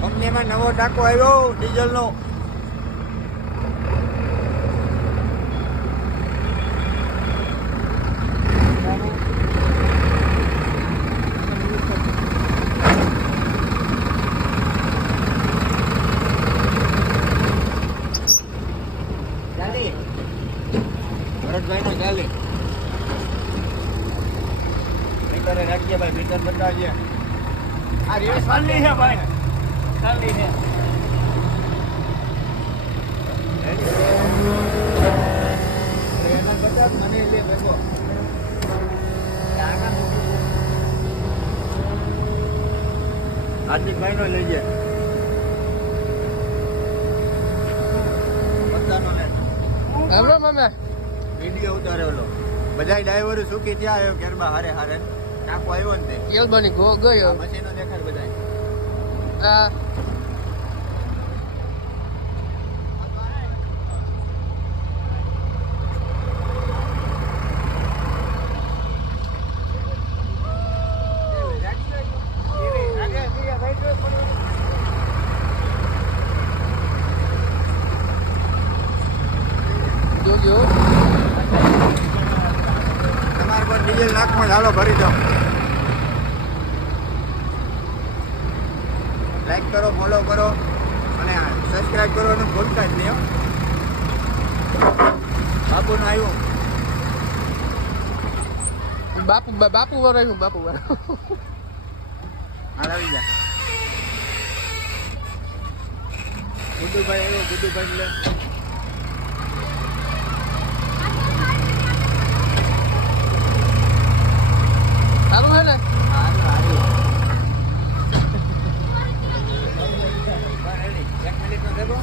કંપનીમાં નવો ટાંકો આવ્યો ડીઝલનો. ભરતભાઈ નો ચાલે મીટર રાખીએ ભાઈ, મીટર બતાવીએ. આ રેસ ચાલી છે ભાઈ, ચાલી છે. એના બતાવ મને લે ભેગો. હાર્દિકભાઈ નો લઈ જાય. બધાનો લે. હેલો મામા, વિડીયો ઉતારેલો. બધા ડ્રાઈવરો સુખી થયા આવ્યો ગરબા હારે હારે. ટાંકો આવ્યો ને તે કેલબાની ગયો. મશીનો દેખાડ બધા. આ જોજો તમારે પર ડીઝલ નાખવા ચાલો ભરી જાઓ. લાઈક કરો, ફોલો કરો અને સબસ્ક્રાઈબ કરવાનું ભૂલતા જ નહીં હો. બાપુનું આવ્યું. બાપુ વરાયું બાપુ હાલ આવી જા. ગુડ્ડુભાઈ આવ્યો, ગુડ્ડુભાઈ લે. સારું છે ને? હારું હારું. એક મિનિટનો દેખો.